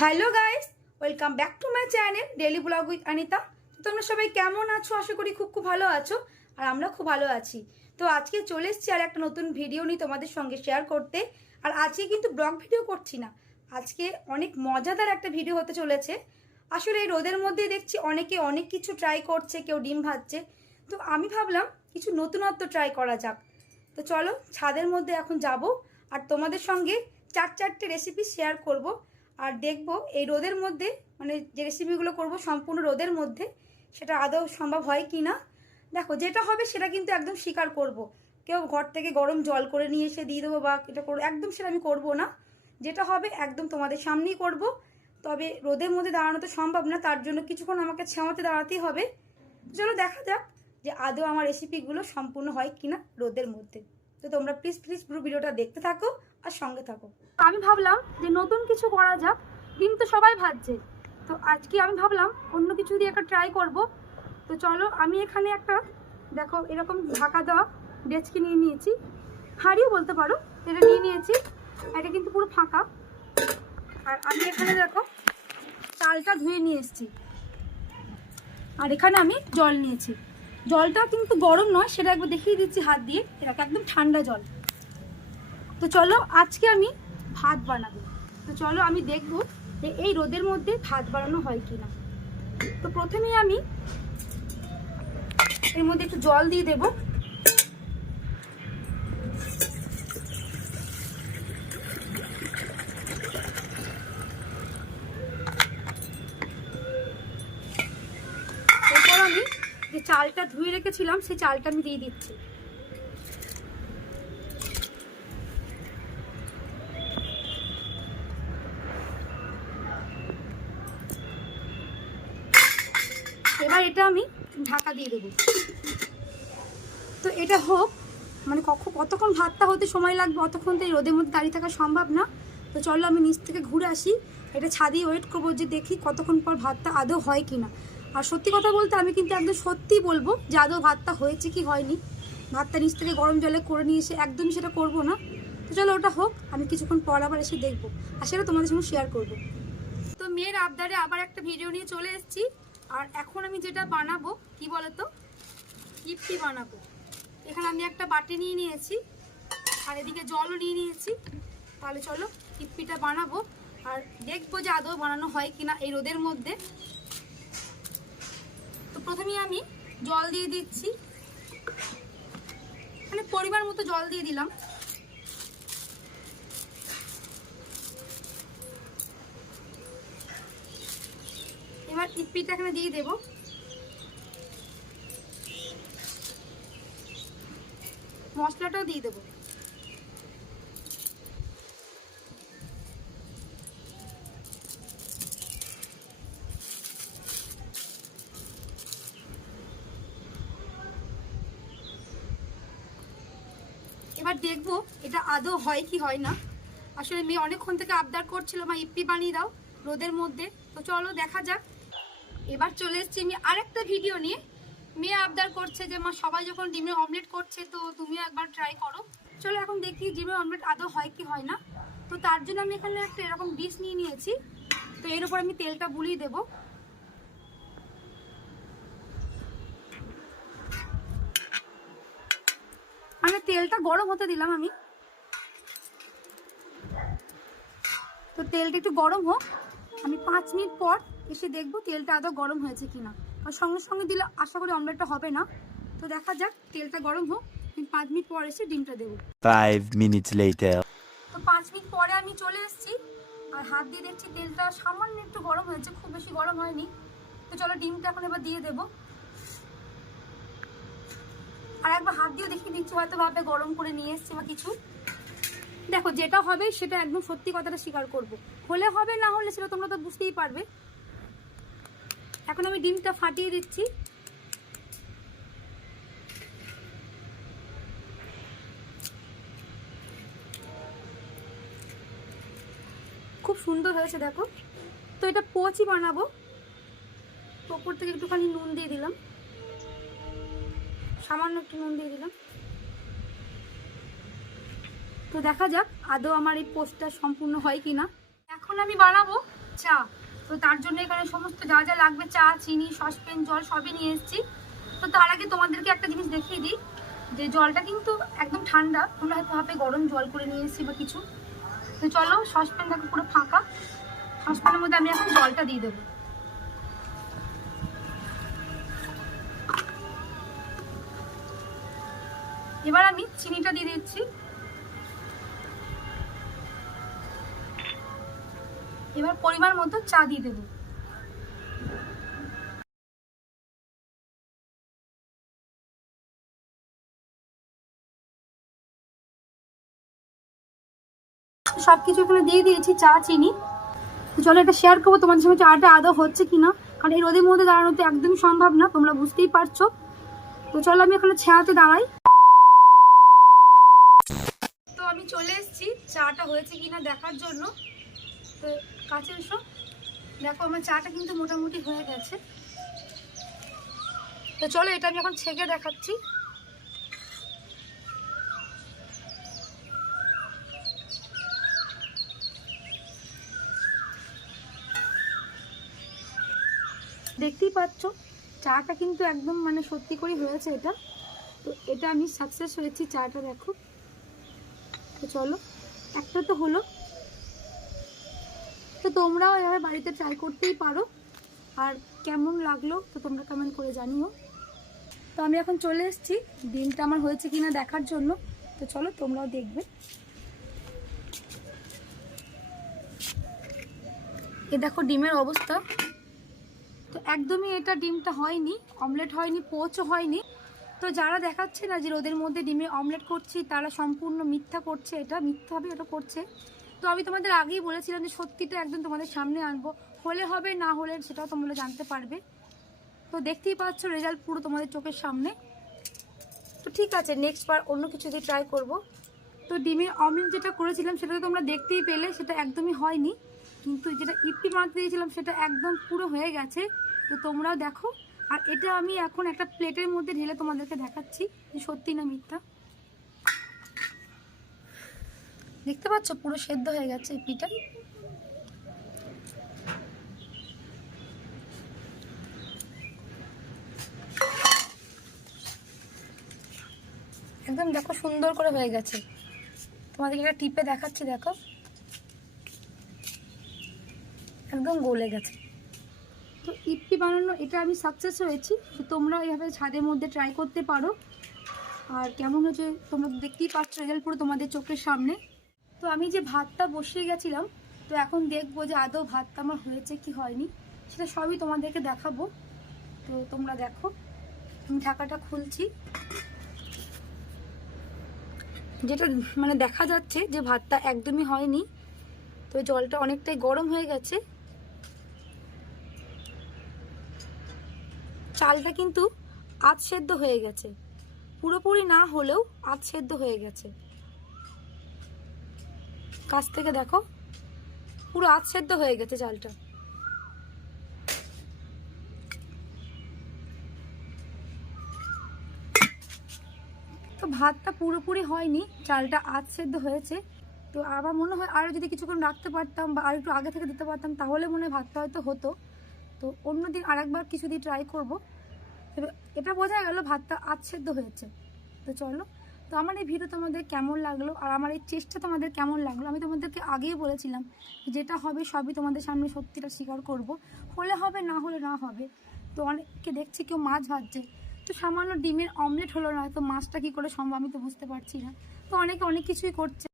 Hello guys, welcome back to my channel daily blog with Anita. তোমরা সবাই কেমন আছো? আশা করি খুব ভালো আছো, আর আমরা খুব ভালো আছি। তো আজকে চলে এসেছি আর একটা নতুন ভিডিও নিয়ে তোমাদের সঙ্গে শেয়ার করতে। আর আজকে কিন্তু ব্লগ ভিডিও করছি না, আজকে অনেক মজাদার একটা ভিডিও হতে চলেছে। আসলে এই রোদের মধ্যে দেখছি অনেকে অনেক কিছু ট্রাই করছে, কেউ ডিম ভাজছে। তো আমি ভাবলাম কিছু নতুনত্ব ট্রাই করা যাক। তো চলো ছাদের মধ্যে এখন যাব আর তোমাদের সঙ্গে চারটে রেসিপি শেয়ার করব। আর দেখবো এই রোদের মধ্যে মানে যে রেসিপিগুলো করব সম্পূর্ণ রোদের মধ্যে সেটা আদৌ সম্ভব হয় কি না। দেখো যেটা হবে সেটা কিন্তু একদম স্বীকার করব। কেউ ঘর থেকে গরম জল করে নিয়ে এসে দিয়ে দেবো বা এটা করবো, একদম সেটা আমি করব না। যেটা হবে একদম তোমাদের সামনেই করব। তবে রোদের মধ্যে দাঁড়ানো তো সম্ভব না, তার জন্য কিছুক্ষণ আমাকে ছাওয়াতে দাঁড়াতেই হবে। চলো দেখা যাক যে আদৌ আমার রেসিপিগুলো সম্পূর্ণ হয় কিনা রোদের মধ্যে। তো তোমরা প্লিজ পুরো ভিডিওটা দেখতে থাকো আর সঙ্গে থাকো। আমি ভাবলাম যে নতুন কিছু করা যাক, ডিম তো সবাই ভাজছে, তো আজকে আমি ভাবলাম অন্য কিছু দিয়ে একটা ট্রাই করব। তো চলো আমি এখানে একটা দেখো এরকম ঢাকা দেওয়া ডেচকি নিয়ে নিয়েছি, হাঁড়িও বলতে পারো, এটা নিয়ে নিয়েছি। এটা কিন্তু পুরো ফাঁকা। আর আমি এখানে দেখো চালটা ধুয়ে নিয়ে এসেছি, আর এখানে আমি জল নিয়েছি। জলটা কিন্তু গরম নয়, সেটা একবার দেখিয়ে দিচ্ছি হাত দিয়ে, এটা একদম ঠান্ডা জল। তো চলো আজকে আমি ভাত বানাবো। তো চলো আমি দেখবো যে এই রোদের মধ্যে ভাত বানানো হয় কি না। তো প্রথমেই আমি এর মধ্যে একটু জল দিয়ে দেব। এরপর আমি যে চালটা ধুয়ে রেখেছিলাম সেই চালটা আমি দিয়ে দিচ্ছি। এবার এটা আমি ঢাকা দিয়ে দেবো। তো এটা হোক, মানে কতক্ষণ ভাতটা হতে সময় লাগবে, অতক্ষণ তো এই রোদের মধ্যে দাঁড়িয়ে থাকা সম্ভব না। তো চলো আমি নিচ থেকে ঘুরে আসি, এটা ছাদিয়ে ওয়েট করবো যে দেখি কতক্ষণ পর ভাতটা আদৌ হয় কি না। আর সত্যি কথা বলতে আমি কিন্তু একদম সত্যিই বলবো যে আদৌ ভাতটা হয়েছে কি হয়নি। ভাতটা নিচ থেকে গরম জলে করে নিয়ে এসে একদমই সেটা করবো না। তো চলো ওটা হোক, আমি কিছুক্ষণ পর আবার এসে দেখবো, আর সেটা তোমাদের সঙ্গে শেয়ার করবো। তো মেয়ের আবদারে আবার একটা ভিডিও নিয়ে চলে এসেছি। আর এখন আমি যেটা বানাবো কি বলতো, ইপি বানাবো। এখানে আমি একটা বাটি নিয়ে নিয়েছি, আর এদিকে জলও নিয়ে নিয়েছি। তাহলে চলো ইপপিটা বানাবো, আর দেখবো যে আদৌ বানানো হয় কিনা এই রোদের মধ্যে। তো প্রথমেই আমি জল দিয়ে দিচ্ছি, মানে পরিমাণ মতো জল দিয়ে দিলাম। এবার ইপপিটা এখানে দিয়ে দেবো। মশলাটাও দিয়ে দেবো। এবার দেখবো এটা আদৌ হয় কি হয় না। আসলে মেয়ে অনেকক্ষণ থেকে আবদার করছিল মা ইপি বানিয়ে দাও রোদের মধ্যে। তো চলো দেখা যাক। এবার চলে এসেছি আমি আরেকটা ভিডিও নিয়ে। মেয়ে আবদার করছে যে মা সবাই যখন ডিমের অমলেট করছে তো তুমিও একবার ট্রাই করো। চলো এখন দেখি ডিমের অমলেট আদৌ হয় কি হয় না। তো তার জন্য আমি এখানে একটা এরকম ডিশ নিয়ে নিয়েছি। তো এর উপর আমি তেলটা বুলিয়ে দেবো। মানে তেলটা গরম হতে দিলাম আমি। তো তেলটা একটু গরম হোক, আমি 5 মিনিট পর এসে দেখবো তেলটা আদৌ গরম হয়েছে কিনা। আর সঙ্গে সঙ্গে দিলে আশা করি অমলেটটা হবে না। তো দেখা যাক, তেলটা গরম হোক, 5 মিনিট পর এসে ডিমটা দেবো। 5 minutes later. তো 5 মিনিট পরে আমি চলে এসেছি, আর হাত দিয়ে দেখছি তেলটা সামান্য একটু গরম হয়েছে, খুব বেশি গরম হয়নি। তো চলো ডিমটা এখন এবার দিয়ে দেবো। আর একবার হাত দিয়ে দেখিয়ে দিচ্ছি, হয়তো ভাবে গরম করে নিয়ে এসছি বা কিছু। দেখো যেটা হবে সেটা একদম সত্যি কথাটা স্বীকার করব। হলে হবে, না হলে সেটা তোমরা তো বুঝতেই পারবে। এখন আমি ডিমটা ফাটিয়ে দিচ্ছি। খুব সুন্দর হয়েছে দেখো। তো এটা পোচই বানাবো। ওপর থেকে একটুখানি নুন দিয়ে দিলাম, সামান্য একটু নুন দিয়ে দিলাম। তো দেখা যাক আদৌ আমার এই পোস্টটা সম্পূর্ণ হয় কিনা। এখন আমি বানাবো চা। তো তার জন্য এখানে সমস্ত যা যা লাগবে, চা, চিনি, সসপ্যান, জল সবই নিয়ে এসেছি। তো তার আগে তোমাদেরকে একটা জিনিস দেখিয়ে দিই, যে জলটা কিন্তু একদম ঠান্ডা, তোমরা হয়তো ভাবে গরম জল করে নিয়ে এসেছি বা কিছু। তো চলো, সসপ্যান দেখো পুরো ফাঁকা, সসপ্যানের মধ্যে আমি এখন জলটা দিয়ে দেবো। এবার আমি চিনিটা দিয়ে দিচ্ছি। এবার পরিমাণ মতো চা দিয়ে দেবো। সবকিছু এখানে দিয়ে দিয়েছি, চা, চিনি। তো চলো এটা শেয়ার করবো তোমাদের সঙ্গে, চাটা আদৌ হচ্ছে কিনা, কারণ এই রোদের মধ্যে দাঁড়ানো তো একদমই সম্ভব না, তোমরা বুঝতেই পারছো। তো চলো আমি এখানে ছায়াতে দাঁড়াই। তো আমি চলে এসেছি চাটা হয়েছে কিনা দেখার জন্য। তো কাছে এসো, দেখো আমার চাটা কিন্তু মোটামুটি হয়ে গেছে। তো চলো এটা আমি এখন ছেঁকে দেখাচ্ছি। দেখতেই পাচ্ছ চাটা কিন্তু একদম মানে সত্যি করে হয়েছে এটা। তো এটা আমি সাকসেস হয়েছি, চাটা দেখো। তো চলো, একটা তো হলো। তো তোমরাও এভাবে বাড়িতে ট্রাই করতেই পারো, আর কেমন লাগলো তো তোমরা কমেন্ট করে জানিও। তো আমি এখন চলে এসেছি ডিমটা আমার হয়েছে কিনা দেখার জন্য। তো চলো তোমরাও দেখবে। এ দেখো ডিমের অবস্থা। তো একদমই এটা ডিমটা হয়নি, অমলেট হয়নি, পোচও হয়নি। তো যারা দেখাচ্ছে না যে রোদের মধ্যে ডিমে অমলেট করছি, তারা সম্পূর্ণ মিথ্যা করছে, এটা মিথ্যাভাবে এটা করছে। তো আমি তোমাদের আগেই বলেছিলাম যে সত্যিটা একদম তোমাদের সামনে আনবো, হলে হবে, না হলে সেটাও তোমরা জানতে পারবে। তো দেখতেই পাচ্ছ রেজাল্ট পুরো তোমাদের চোখের সামনে। তো ঠিক আছে, নেক্সট বার অন্য কিছু দিয়ে ট্রাই করব। তো ডিমের অমলেট যেটা করেছিলাম সেটা তো তোমরা দেখতেই পেলে, সেটা একদমই হয়নি। কিন্তু যেটা ইপি মারতে দিয়েছিলাম সেটা একদম পুরো হয়ে গেছে। তো তোমরাও দেখো। আর এটা আমি এখন একটা প্লেটের মধ্যে ঢেলে তোমাদেরকে দেখাচ্ছি যে সত্যি না মিথ্যা। দেখতে পাচ্ছ পুরো সেদ্ধ হয়ে গেছে ইপিটা। একদম দেখো সুন্দর করে হয়ে গেছে। তোমাদেরকে একটা টিপে দেখাচ্ছি, দেখো একদম গলে গেছে। তো ইপি বানানো এটা আমি সাকসেস হয়েছি। তো তোমরা এইভাবে ছাদের মধ্যে ট্রাই করতে পারো। আর কেমন হচ্ছে তোমরা দেখতেই পাচ্ছ রেজাল্ট পুরো তোমাদের চোখের সামনে। তো আমি যে ভাতটা বসিয়ে গেছিলাম, তো এখন দেখবো যে আদৌ ভাতটা আমার হয়েছে কি হয়নি, সেটা সবই তোমাদেরকে দেখাবো। তো তোমরা দেখো, আমি ঢাকাটা খুলছি। যেটা মানে দেখা যাচ্ছে যে ভাতটা একদমই হয়নি। তো জলটা অনেকটাই গরম হয়ে গেছে। চালটা কিন্তু আধ সেদ্ধ হয়ে গেছে, পুরোপুরি না হলেও আধ সেদ্ধ হয়ে গেছে। কাছ থেকে দেখো পুরো আধ সেদ্ধ হয়ে গেছে চালটা। তো ভাতটা পুরোপুরি হয়নি, চালটা আধ সেদ্ধ হয়েছে। তো আবার মনে হয় আরও যদি কিছুক্ষণ রাখতে পারতাম বা আর একটু আগে থেকে দিতে পারতাম, তাহলে মনে হয় ভাতটা হয়তো হতো। তো অন্যদিন আরেকবার কিছু দিয়ে ট্রাই করবো। তবে এটা বোঝা গেল ভাতটা আধ সেদ্ধ হয়েছে। তো চলো, তো আমার এই ভিডিও তোমাদের কেমন লাগলো আর আমার এই চেষ্টা তোমাদের কেমন লাগলো, আমি তোমাদেরকে আগেই বলেছিলাম যেটা হবে সবই তোমাদের সামনে সত্যিটা স্বীকার করব। হলে হবে, না হলে না হবে। তো অনেককে দেখছি কেউ মাছ ভাজছে, তো সামান্য ডিমের অমলেট হলো না, তো মাছটা কী করে সম্ভব আমি তো বুঝতে পারছি না। তো অনেকে অনেক কিছুই করছে।